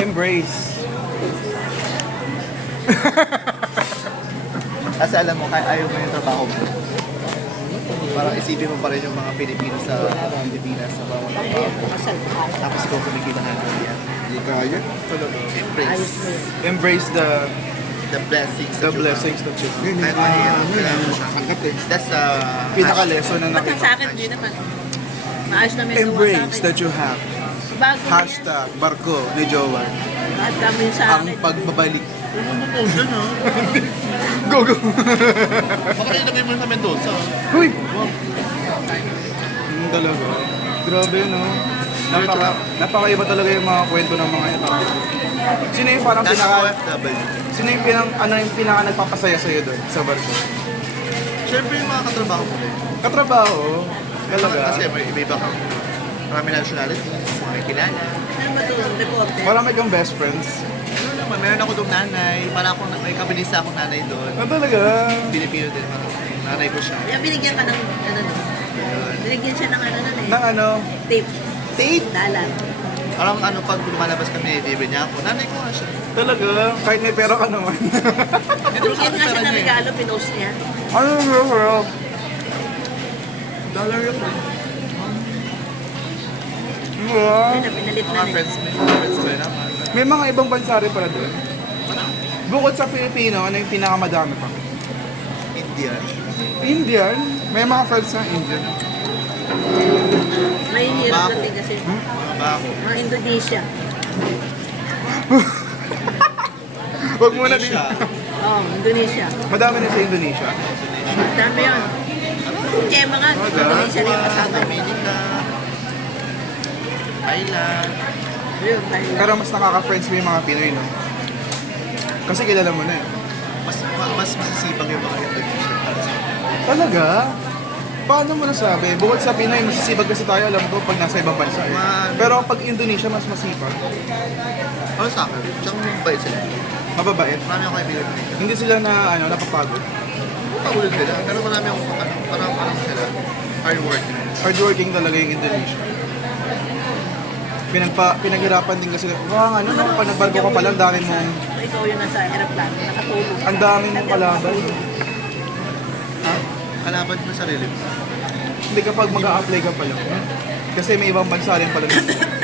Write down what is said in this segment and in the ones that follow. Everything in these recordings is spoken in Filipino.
Embrace. Kasi alam mo, kaya ayaw mo yung trabaho mo. Parang isipin mo pa rin yung mga Pilipino sa Pilipinas sa bawat trabaho. Tapos kung kumikita na yan. Hindi kaya. Embrace. Embrace The blessings. the blessings that you have. Kahit mahirap, kailangan mo siya. Hanggat eh. That's the Pinaka-lesson na Ba't ang nakita. sa akin, hindi naman. Maayos namin gawa Embrace sa akin. that you have. Bago na yan. Hashtag Barko ni Jowa. At kami sa Ang akin. pagbabalik. Huwag mo post yun, ha? Go, go! Baka nilagay mo sa Mendoza. Huy! Talaga. Grabe, no? Napakaiba talaga yung mga kwento ng mga ito. Sino yung parang Nasa pinaka... OFW. Sino yung pinaka nagpapasaya sa'yo doon sa barko? Siyempre yung mga katrabaho mo rin. Katrabaho? Talaga? Kasi may iba kang marami nationalities, may kilala. Ano ba ito? Reporter? Marami kang best friends. Ano naman, meron ako doon nanay. May kabilisa akong nanay doon. Ah, talaga? Pilipino din, nanay ko siya. Kaya binigyan ka ng ano no? Binigyan siya ng ano na eh. Nang ano? Tape. Tape? Dalan. Parang ano, pag lumalabas kami, libre niya ako. Nanay ko nga siya. Talaga? Kahit may pera ka naman. Binigyan nga siya ng regalo, pinost niya. Ano yung bro? Dollar ako. Wow. Ayun na, pinalit na Mga rin. friends ko yun naman. May mga ibang bansa rin pala doon. Bukod sa Pilipino, ano yung pinakamadami pa? Indian. Indian? May mga friends na Indian. May hirap Bako. natin kasi. Mga bako. Mga Indonesia. Huwag muna din. Indonesia. Oh, Indonesia. Madami na sa Indonesia. Dami yun. Kaya mga Indonesia rin yung kasama. Dominica. Thailand. Ayun, Thailand. Pero mas nakaka-friends mo yung mga Pinoy, no? Kasi kilala mo na eh. Mas masisipag yung mga Indonesian para sa akin. Talaga? Paano mo nasabi? Bukod sa Pinoy, masisipag kasi tayo, alam ko, pag nasa ibang bansa eh. Pero pag Indonesia, mas masipag. Ano sa akin? Tsaka mabait sila. Mababait. Marami ako kaibigan. Hindi sila na, napapagod. Pagulog sila. Pero marami akong parang sila. Hard work. Hardworking talaga yung Indonesia. Pinaghirapan din kasi, pag nagbarko ka pala, ang dami mong, Ikaw yung nasa aeroplano, nakatulog. ang dami mong kalaban. Kalaban mo sarili mo. Hindi kapag mag-a-apply ka pala. Kasi may ibang bansa rin pala.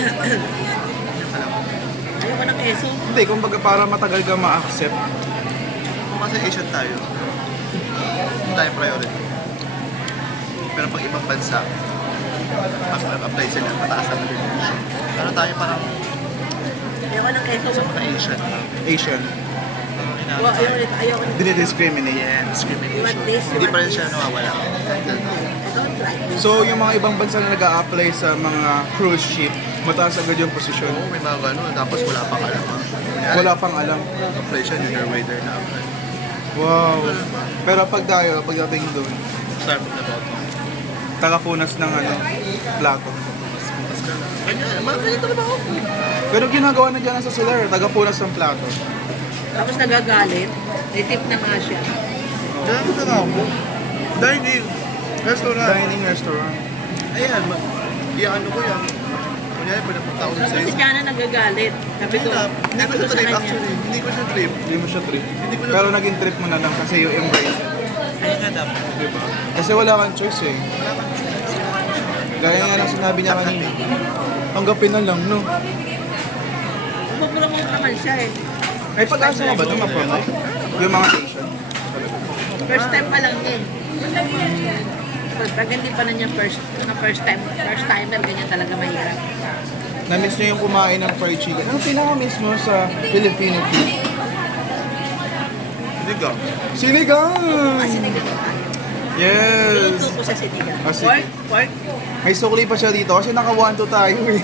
Ayoko ng keso. Hindi, kumbaga para matagal ka ma-accept. Kung kasi Asian tayo, hindi tayo priority. Pero pag ibang bansa, apply sila, mataas ang din. Pero tayo parang Ayoko ng keso. sa mga Asian. Asian. Ayoko ng Dinidiscriminate. Yeah, You want discrimination. this, you Hindi want pa rin this. siya nawawala. Don't try. So, yung mga ibang bansa na nag-a-apply sa mga cruise ship, mataas agad yung posisyon. Oo, may mga gano'n. Tapos wala pang alam. Ha? Wala pang alam. Apply siya, junior waiter na apply. Wow. Pero pagdating doon, Start from the bottom. taga-punas ng plato. Ganyan, mga ganito na ba ako? Pero ginagawa na dyan sa solar, taga-punas ng plato. Tapos nagagalit. May tip na nga siya. Ganyan ko na ako. Dining. Restaurant. Dining restaurant. Ayan, ano ko yan. Kunyari, pag napunta ako sa Kasi siya na nagagalit. Sabi ko, Hindi ko sabi ko siya sa trip kanya. actually. Hindi ko siya trip. Hindi mo siya trip. Hindi ko siya Pero naging trip mo na lang kasi you embrace it. Ayun nga dapat. Diba? Kasi wala kang choice eh. Gaya nga ng sinabi niya kanina. Tanggapin na lang, no? Umupromote naman siya eh. May pag-asa ka ba doon ma-promote? Yung mga station? First time pa lang niya eh. Pag hindi pa na niya first timer, ganyan talaga mahirap. Na-miss niyo yung kumain ng fried chicken. Ano pinaka-miss mo sa Filipino food? Hindi ka. Sinigang! Kasi nagagawa. Yes! Luto ko sa sinigang. Ah, sige. Pork. May sukli pa siya dito kasi naka 1-2 tayo eh.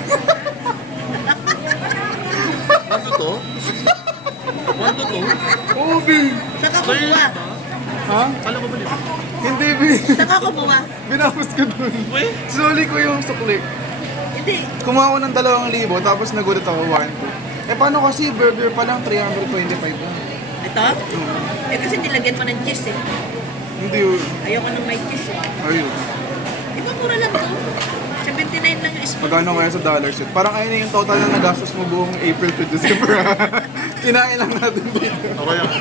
Ano to? 1 to 2? Oo, B! Saka kumuha. Ha? Kala ko ba nito? Hindi, B! Saka kumuha. Binapos ko dun. Wait. Suli ko yung sukli. Hindi. Kumuha ko ng 2,000 tapos nagulat ako 1-2. Eh paano kasi burger pa lang 325 lang? Ito? Eh kasi nilagyan mo ng cheese eh. Hindi yun. Ayoko nang may cheese eh. Ayun. Di ba mura lang to? 75 $29 lang yung spoon. Magkano kaya sa dollar set? Parang ayun na yung total na nagastos mo buong April to December. Kinain lang natin dito. Okay lang.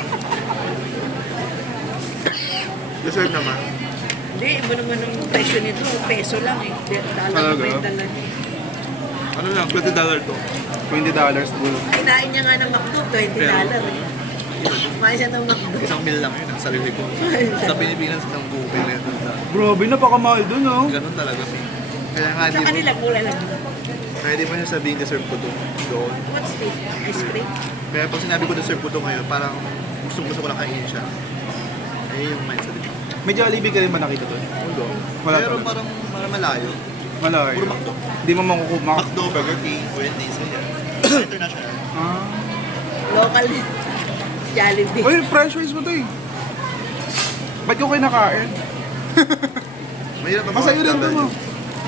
Dessert naman. Hindi, iba naman ang presyo nito. Peso lang eh. Dollar Talaga? pa yung dala niya. Ano lang, $20 to. $20 bro. Kinain niya nga ng McDo, $20 eh. Kumain siya ng McDo. Isang meal lang yun, ang sarili ko. Sa Pilipinas, isang buong meal na yun. Grabe, napakamahal dun oh. Ganun talaga. Kaya nga, Sa kanila, mura lang. pwede mo niya sabihin deserve ko to doon. What's this? Ice cream? Kaya pag sinabi ko deserve ko to ngayon, parang gusto ko lang kainin siya. Ayun yung mindset ko. May Jollibee ka rin ba nakita dun? Wala Pero talaga. parang malayo. Malayo. Puro McDo. Hindi mo makukuha. McDo, Burger King, Wendy's, ganyan. International. Ah. Local Jollibee. Uy, french fries mo to eh. Ba't ko kayo nakain? Mahirap ang Masaya rin mga mo.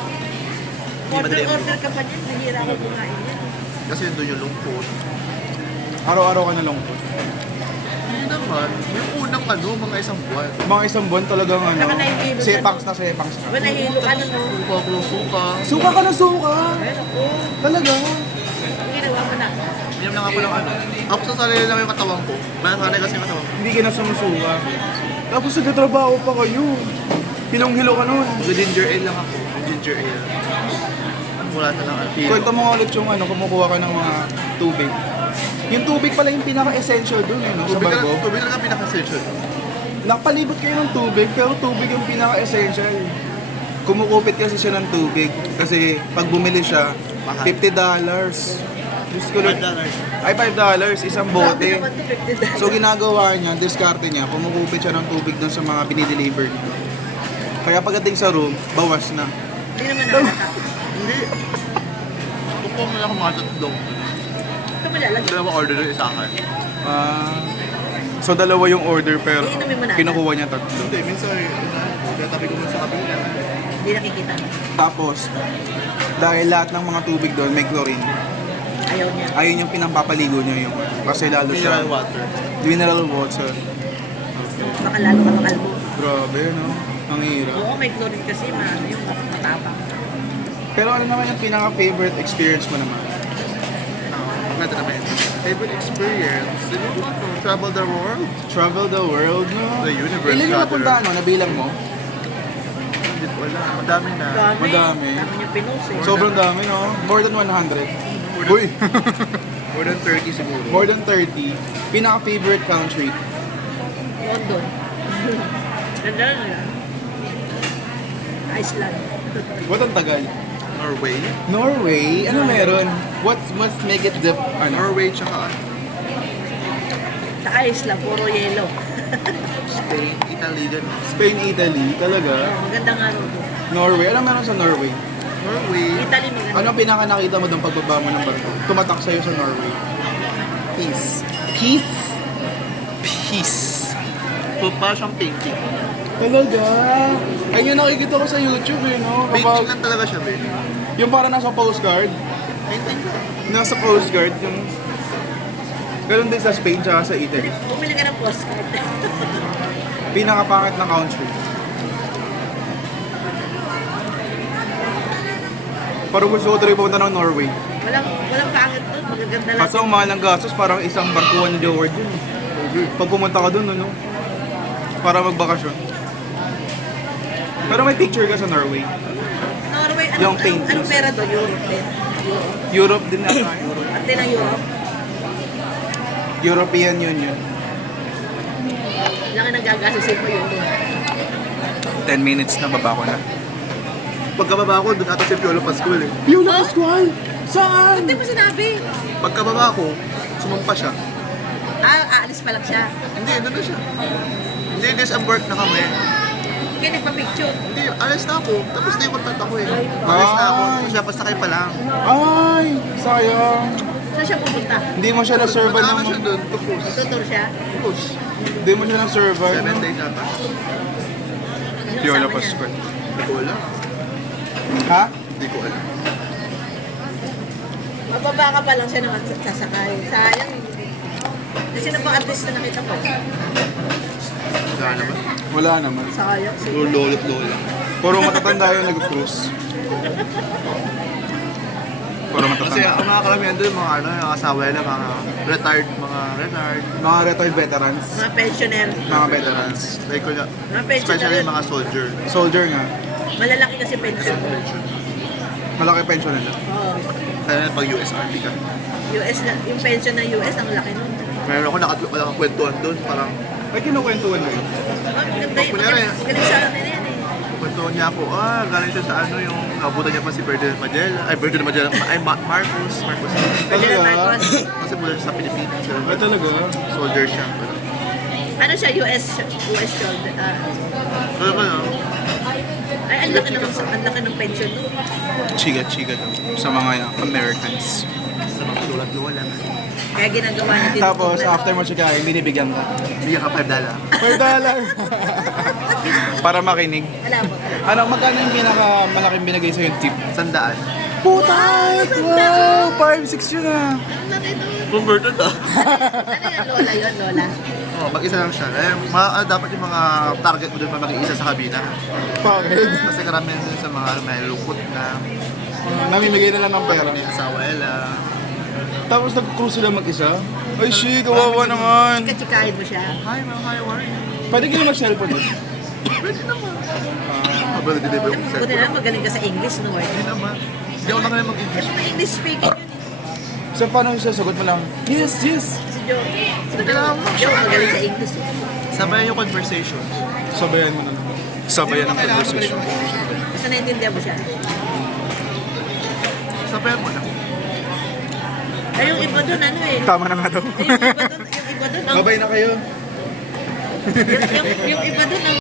Order ka pa niyan, nahira ako kumain yan. Kasi doon yung lungkot. Araw-araw ka na lungkot. Hindi naman. Yung unang mga isang buwan. Mga isang buwan talagang ano. Saka nahihilo siya, Sepangs na sepangs na. Ba nahilo ka na no? Suka. Suka ka na suka. Ayun ako. Talaga. Ang ginawa mo na. Minam lang ako ng ano. Ako sa sarili lang yung katawan ko. Masanay kasi yung katawan ko. Hindi ka na sumusuka. Tapos nagtatrabaho pa kayo. Hinong-hilo ka nun. Sa ginger ale lang ako. Yung ginger ale. Wala na lang. Kwento mo nga ulit yung ano, kumukuha ka ng mga tubig. Yung tubig pala yung pinaka-essential dun eh, no? Sa bago. Tubig talaga pinaka-essential. Nakapalibot kayo ng tubig, pero tubig yung pinaka-essential. Kumukupit kasi siya ng tubig. Kasi pag bumili siya, Mahal. $50. Diyos ko lang. $5. Ay, $5, isang Grabe bote. naman to, $50. So ginagawa niya, diskarte niya, kumukupit siya ng tubig dun sa mga binideliver niya. Kaya pagdating sa room, bawas na. Hindi naman nakakata. Hindi. Kukuha mo lang ako mga tatlong. Ito mo lalagyan. Dalawa order yung isa akin. So dalawa yung order pero Iinumin mo na. kinukuha niya tatlo. Hindi, minsan tatabi ko muna sa kabila. Hindi nakikita. Tapos, dahil lahat ng mga tubig doon may chlorine, Ayaw niya. ayun yung pinampapaligo niya yung kasi lalo siya Mineral water. mineral water. Baka lalo ka makalbo. Grabe, no? Ang hirap. Oo, may chlorine kasi maano yung matapang. Pero ano naman yung pinaka-favorite experience mo naman? Ito naman yun. Favorite experience? Travel the world? Travel the world, no? The universe, Ilan yung rather. napuntahan mo? Nabilang mo? Hindi ko alam. Madami na. Madami. Dami niyang pinost eh. Sobrang dami, no? More than 100. Uy! More than 30 siguro. More than 30. Pinaka-favorite country? London. Ganda na yan. Iceland. What ang tagal? Norway. Norway? Ano meron? What's make it dip? Ano? Norway tsaka Sa Iceland, puro yellow. Spain, Italy, ganun. Spain, Italy. Talaga? Ang ganda nga rin. Norway? Ano meron sa Norway? Norway. Italy maganda. Ano ang pinaka nakita mo doon pagbaba mo ng barko? Tumatak sa'yo sa Norway. Peace. Peace? Peace. So, parang siyang painting. Talaga? Ayun yung nakikita ko sa YouTube eh, no? Painting Kapag, lang talaga siya, Ben. yung parang nasa postcard. Painting lang. Nasa postcard. Yung... Ganun din sa Spain tsaka sa Italy. Bumili ka ng postcard. Pinakapangit ng country. Parang gusto ko tuloy pumunta ng Norway. Walang pangit doon. Magaganda lang. Kaso ang mahal ng gastos, parang isang barkuhan ni Joward dun. Pag pumunta ka dun, ano? Para magbakasyon. Pero may picture ka sa Norway. Norway, Yung paintings. anong pera doon? Europe din. Europe din na tayo. At din ang Europe. European Union. Lang ang nagagasasin mo yun doon. 10 minutes na baba ko na. Pagkababa ko, doon ata si Piolo Pascual eh. Piolo Pascual? Saan? Hindi mo sinabi. Pagkababa ko, sumampa siya. Aalis pa lang siya. Hindi, doon na siya. Hindi, work na kami. Kaya nagpa-picture. Hindi, alis na ako. Tapos na yung contact ako eh. Alis na ako. Siya, basta kayo pa lang. Ay, sayang. Saan siya pupunta? Hindi mo siya na-serve Ano siya ng... doon? To cruise. Tutor siya? Cruise. Hindi mo siya na-serve 7 days ata. Yung Piolo kasama niya. Pascual. Hindi ko alam. Ha? Hindi ko alam. Mababa ka pa lang siya naman sasakay. Sayang. Kasi na bang artist na nakita ko? Wala naman. Wala naman. Sayang. Puro lolo't lola. Puro matatanda yung nag-cruise. Puro Kasi matatanda. ang mga karamihan doon, mga ano, yung asawa nila, mga retired. Mga retired veterans. Mga pensioner. Mga veterans. Like, kunya, Mga pensioner. especially mga soldier. Soldier nga. Malalaki kasi pension. Malaki pension nila. Oo. Kaya na pag US Army ka. US na, yung pension ng US, ang laki nun. Meron ako nakakwentuhan doon, parang Ay, kinukwentuhan na yun. Ang ganda yun. Kunyari. Magaling sa akin yan eh. kwentuhan niya ako, galing siya sa ano yung nabutan niya pa si Ferdinand Magellan, Marcos. Ferdinand Talaga? Marcos. Kasi mula siya sa Pilipinas, Ay, talaga? soldier siya. Ano siya, US shoulder. Pero ano, Ay, ang laki ng pension nun. Chiga daw. Sa mga Americans. sa mga tulad ko wala. Kaya ginagawa natin. Tapos, after mo chikahin, binibigyan ka. Bigyan ka $5. $5. Para makinig. Alam mo. Ano, magkano yung pinakamalaking binigay sa'yo yung tip? 100. Puta! Wow! 5-6 yun ah. Ang laki nun. Converted Ano yan, Lola yun, Lola? Oh, mag-isa lang siya. Dapat yung mga target mo doon pa mag-iisa sa kabina. Bakit? Kasi karamihan dun sa mga may lungkot na Namimigay na lang ng pera. may asawa nila. Tapos nag-cruise sila mag-isa? Ay, shit, kawawa naman. Chika-chikahin mo siya. Hi, ma'am, hi, how are you? Pwede kayo mag-cellphone doon? Pwede naman. Mabalik din ba yung Buti cellphone? na magaling ka sa English, no? Hindi naman. Hindi ako nang mag-English. Kasi may English speaking yun eh. So, paano yung sasagot mo lang? Yes. Si Joe. Joe magaling sa English eh. Sabayan yung conversation. Sabayan mo na lang. Sabayan ang conversation. Basta naiintindihan mo siya. Sabayan mo lang. Ay, yung iba doon, ano eh. Tama na nga daw. Yung iba doon, ang Babay na kayo. yung iba doon, ang